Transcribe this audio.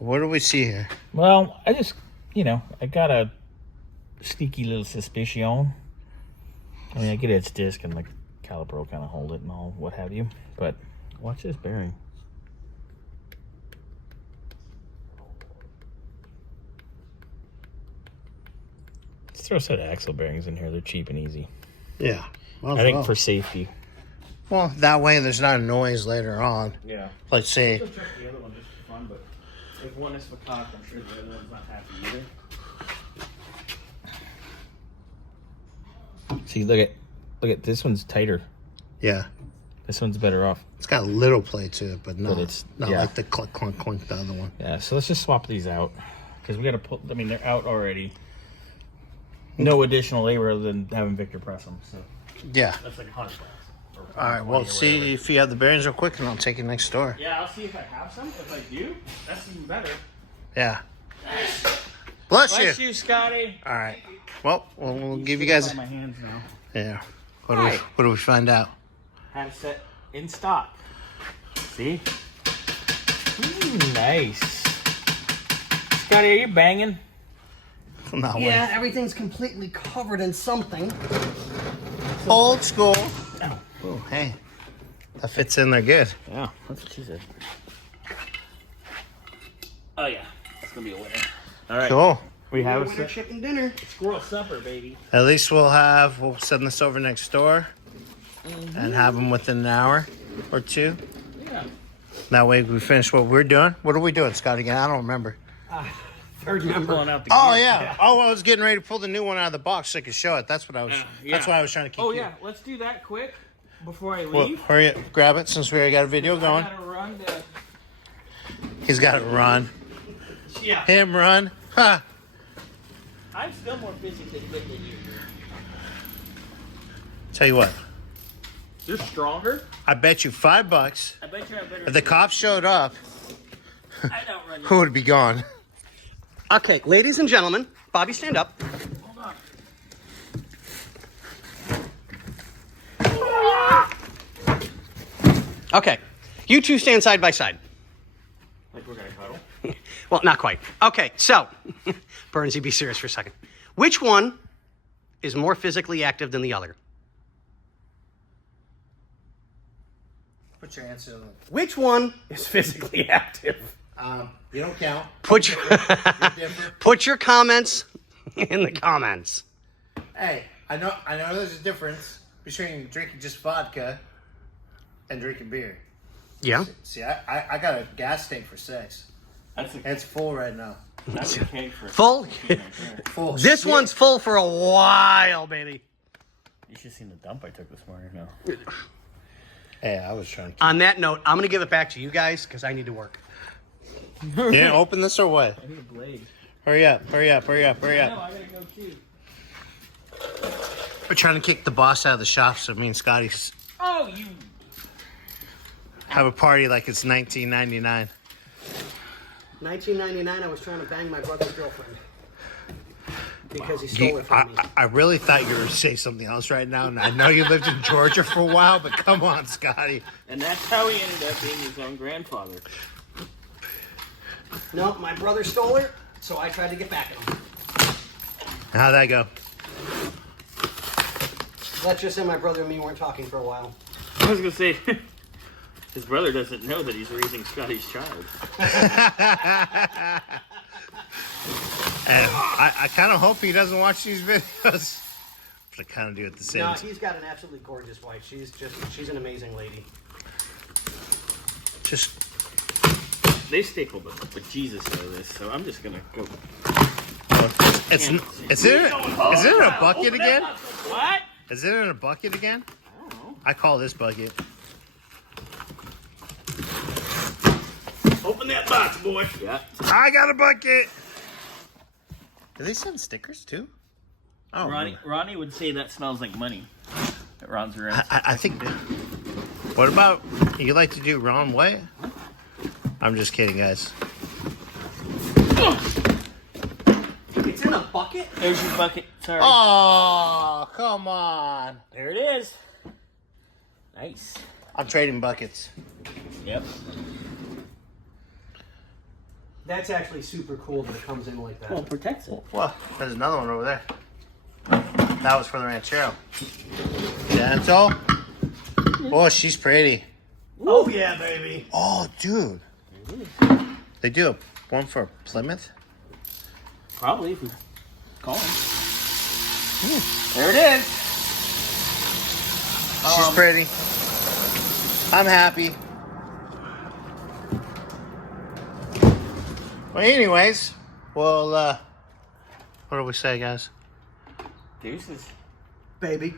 What do we see here? Well, I just, I got a sneaky little suspicion. I mean, I get its disc and the caliper will kind of hold it and all, what have you. But watch this bearing. Let's throw a set of axle bearings in here. They're cheap and easy. Yeah. I think for safety. Well, that way there's not a noise later on. Yeah. Let's see. I'll check the other one just for fun, but if one is macaque, I'm sure the other one's not happy either. See, look at this one's tighter. Yeah. This one's better off. It's got a little play to it, but it's not like the clunk, clunk, clunk the other one. Yeah, so let's just swap these out. Because we got to pull, I mean, they're out already. No additional labor other than having Victor press them. So yeah. That's like $100. All right, well, see if you have the bearings real quick, and I'll take it next door. Yeah, I'll see if I have some. If I do, that's even better. Yeah. Bless you. Bless you, Scotty. All right. Well, we'll give you guys. My hands now. Yeah. What do we find out? Had a set in stock. See? Nice. Scotty, are you banging? No way. Yeah, everything's completely covered in something. Old school. Oh, hey. That fits in there good. Yeah, that's what she said. Oh, yeah. It's going to be a winner. All right. Cool. We have a Winter chicken dinner. squirrel supper, baby. At least we'll send this over next door and have them within an hour or two. Yeah. That way we finish what we're doing. What are we doing, Scott, again? I don't remember. Third number. Pulling out the Oh, gear. yeah. Oh, I was getting ready to pull the new one out of the box so I could show it. That's what I was. Yeah. That's why I was trying to keep. Oh, yeah. Let's do that quick before I Well, leave. hurry up, grab it since we already got a video going. I gotta run to... He's got to run. Yeah. Him run. Ha. I'm still more physically fit than you. Tell you what. You're stronger. I bet you $5. I bet you have better... If the cops showed up, I don't run who would be gone? Okay, ladies and gentlemen, Bobby, stand up. Hold on. Okay, you two stand side by side. Like we're gonna cuddle. Well, not quite. Okay, so, Burnsy, be serious for a second. Which one is more physically active than the other? Put your answer in. Which one is physically active? You don't count. Put your comments in the comments. Hey, I know there's a difference between drinking just vodka and drinking beer. Yeah. See, I got a gas tank for 6. That's And it's full right now. that's a cake for Full? Full. This shit. one's full for a while, baby. You should have seen the dump I took this morning. No. Hey, I was trying to keep... On that note, I'm going to give it back to you guys because I need to work. You didn't open this or what? I need a blade. Hurry up, hurry up, hurry up, hurry No, up. I gotta go too. We're trying to kick the boss out of the shop so me and Scotty Oh, you... have a party like it's 1999. 1999, I was trying to bang my brother's girlfriend. Because he stole it from me. I really thought you were going to say something else right now, and I know you lived in Georgia for a while, but come on, Scotty. And that's how he ended up being his own grandfather. No, my brother stole her, so I tried to get back at him. How'd that go? Let's just say my brother and me weren't talking for a while. I was gonna say, his brother doesn't know that he's raising Scotty's child. And I kind of hope he doesn't watch these videos. But I kind of do at the same No, time. he's got an absolutely gorgeous wife. She's an amazing lady. Just... They stapled it, but Jesus knows this, so I'm just gonna go. Is it in a bucket again? What? Is it in a bucket again? I don't know. I call this bucket. Open that box, boy. Yeah. I got a bucket. Do they send stickers too? Oh, Ronnie would say that smells like money. That Ron's around. I think. What about you like to do Ron White? I'm just kidding, guys. It's in a bucket? There's your bucket. Sorry. Oh, come on. There it is. Nice. I'm trading buckets. Yep. That's actually super cool that it comes in like that. Well, it protects it. Well, there's another one over there. That was for the Ranchero. Gentle. Oh, she's pretty. Oh yeah, baby. Oh, dude. They do one for Plymouth. Probably if we call him. There it is. She's pretty. I'm happy. Well, anyways, well, what do we say, guys? Deuces. Baby.